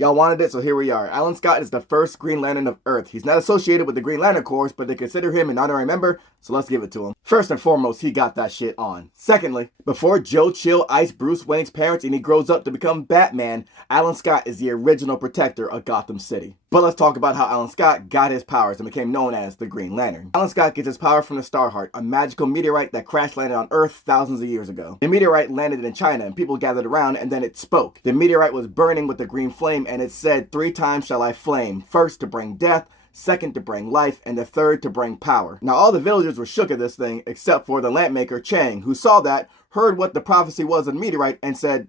Y'all wanted it, so here we are. Alan Scott is the first Green Lantern of Earth. He's not associated with the Green Lantern Corps, but they consider him an honorary member, so let's give it to him. First and foremost, he got that shit on. Secondly, before Joe Chill iced Bruce Wayne's parents and he grows up to become Batman, Alan Scott is the original protector of Gotham City. But let's talk about how Alan Scott got his powers and became known as the Green Lantern. Alan Scott gets his power from the Starheart, a magical meteorite that crash landed on Earth thousands of years ago. The meteorite landed in China and people gathered around and then it spoke. The meteorite was burning with the green flame and it said, 3 times shall I flame, first to bring death, second to bring life, and the third to bring power. Now all the villagers were shook at this thing except for the lamp maker Chang, who saw that, heard what the prophecy was of the meteorite, and said,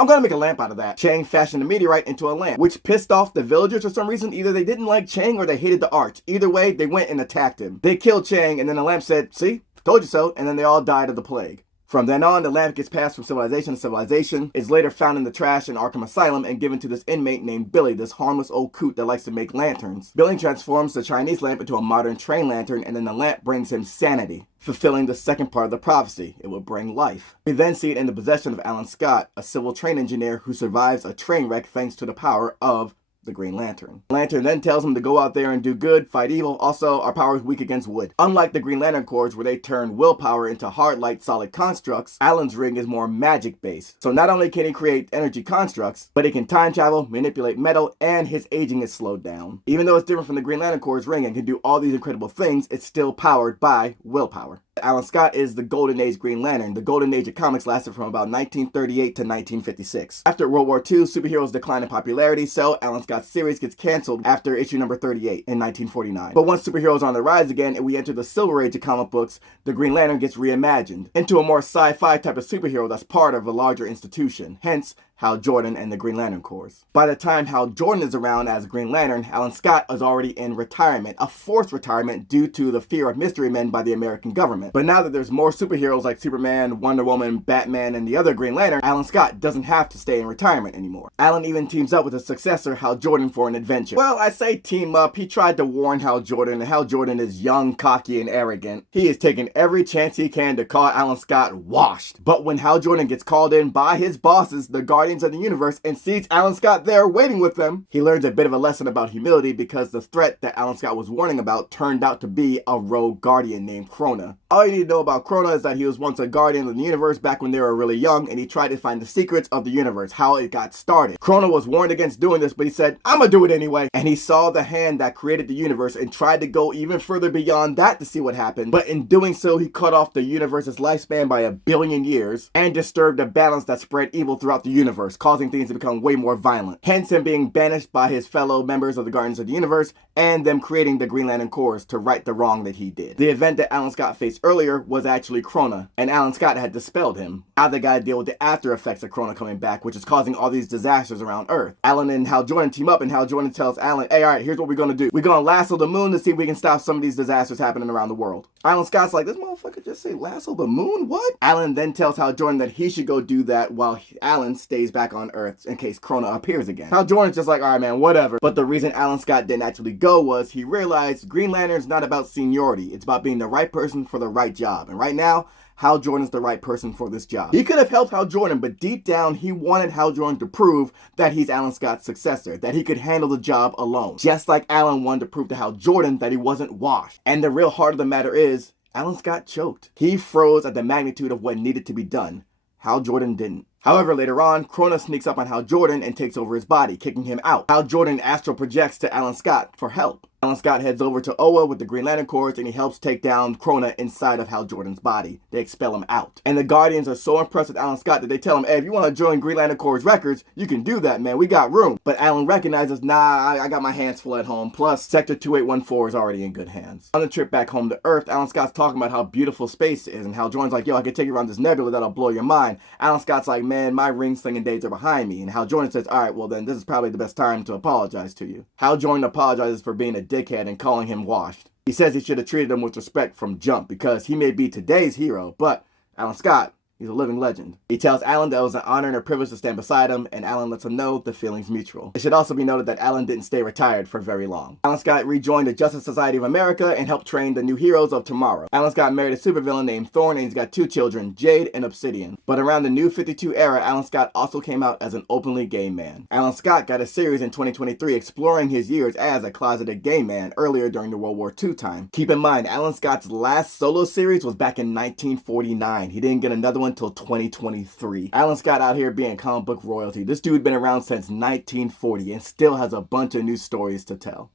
I'm gonna make a lamp out of that. Chang fashioned the meteorite into a lamp, which pissed off the villagers for some reason. Either they didn't like Chang or they hated the art. Either way, they went and attacked him. They killed Chang, and then the lamp said, see, told you so, and then they all died of the plague. From then on, the lamp gets passed from civilization to civilization, is later found in the trash in Arkham Asylum and given to this inmate named Billy, this harmless old coot that likes to make lanterns. Billy transforms the Chinese lamp into a modern train lantern, and then the lamp brings him sanity, fulfilling the second part of the prophecy. It will bring life. We then see it in the possession of Alan Scott, a civil train engineer who survives a train wreck thanks to the power of the Green Lantern. The Lantern then tells him to go out there and do good, fight evil. Also, our power is weak against wood. Unlike the Green Lantern Corps, where they turn willpower into hard, light, solid constructs, Alan's ring is more magic-based. So not only can he create energy constructs, but he can time travel, manipulate metal, and his aging is slowed down. Even though it's different from the Green Lantern Corps' ring and can do all these incredible things, it's still powered by willpower. Alan Scott is the Golden Age Green Lantern. The Golden Age of comics lasted from about 1938 to 1956. After World War II, superheroes decline in popularity, so Alan Scott's series gets canceled after issue number 38 in 1949. But once superheroes are on the rise again and we enter the Silver Age of comic books, the Green Lantern gets reimagined into a more sci-fi type of superhero that's part of a larger institution. Hence, Hal Jordan and the Green Lantern Corps. By the time Hal Jordan is around as Green Lantern, Alan Scott is already in retirement, a forced retirement due to the fear of mystery men by the American government. But now that there's more superheroes like Superman, Wonder Woman, Batman, and the other Green Lantern, Alan Scott doesn't have to stay in retirement anymore. Alan even teams up with his successor, Hal Jordan, for an adventure. Well, I say team up, he tried to warn Hal Jordan, and Hal Jordan is young, cocky, and arrogant. He is taking every chance he can to call Alan Scott washed. But when Hal Jordan gets called in by his bosses, the Guardians of the Universe, and sees Alan Scott there waiting with them, he learns a bit of a lesson about humility because the threat that Alan Scott was warning about turned out to be a rogue Guardian named Krona. All you need to know about Krona is that he was once a Guardian of the Universe back when they were really young, and he tried to find the secrets of the universe, how it got started. Krona was warned against doing this, but he said, I'm gonna do it anyway. And he saw the hand that created the universe and tried to go even further beyond that to see what happened. But in doing so, he cut off the universe's lifespan by 1 billion years and disturbed the balance that spread evil throughout the universe, causing things to become way more violent. Hence him being banished by his fellow members of the Guardians of the Universe and them creating the Green Lantern Corps to right the wrong that he did. The event that Alan Scott faced earlier was actually Krona, and Alan Scott had dispelled him. Now they gotta deal with the after effects of Krona coming back, which is causing all these disasters around Earth. Alan and Hal Jordan team up, and Hal Jordan tells Alan, hey, alright, here's what we're gonna do. We're gonna lasso the moon to see if we can stop some of these disasters happening around the world. Alan Scott's like, this motherfucker just say lasso the moon? What? Alan then tells Hal Jordan that he should go do that while Alan stays back on Earth in case Krona appears again. Hal Jordan's just like, alright man, whatever. But the reason Alan Scott didn't actually go was he realized Green Lantern's not about seniority. It's about being the right person for the right job. And right now, Hal Jordan's the right person for this job. He could have helped Hal Jordan, but deep down, he wanted Hal Jordan to prove that he's Alan Scott's successor, that he could handle the job alone. Just like Alan wanted to prove to Hal Jordan that he wasn't washed. And the real heart of the matter is, Alan Scott choked. He froze at the magnitude of what needed to be done. Hal Jordan didn't. However, later on, Krona sneaks up on Hal Jordan and takes over his body, kicking him out. Hal Jordan astral projects to Alan Scott for help. Alan Scott heads over to Oa with the Green Lantern Corps and he helps take down Krona inside of Hal Jordan's body. They expel him out. And the Guardians are so impressed with Alan Scott that they tell him, hey, if you want to join Green Lantern Corps records, you can do that, man. We got room. But Alan recognizes, nah, I got my hands full at home. Plus, Sector 2814 is already in good hands. On the trip back home to Earth, Alan Scott's talking about how beautiful space is, and Hal Jordan's like, yo, I can take you around this nebula that'll blow your mind. Alan Scott's like, man, my ring-slinging days are behind me. And Hal Jordan says, all right, well then, this is probably the best time to apologize to you. Hal Jordan apologizes for being a dickhead and calling him washed. He says he should have treated him with respect from jump because he may be today's hero, but Alan Scott He's a living legend. He tells Alan that it was an honor and a privilege to stand beside him, and Alan lets him know the feeling's mutual. It should also be noted that Alan didn't stay retired for very long. Alan Scott rejoined the Justice Society of America and helped train the new heroes of tomorrow. Alan Scott married a supervillain named Thorn, and he's got 2 children, Jade and Obsidian. But around the New 52 era, Alan Scott also came out as an openly gay man. Alan Scott got a series in 2023 exploring his years as a closeted gay man earlier during the World War II time. Keep in mind, Alan Scott's last solo series was back in 1949. He didn't get another one until 2023. Alan Scott out here being comic book royalty. This dude been around since 1940 and still has a bunch of new stories to tell.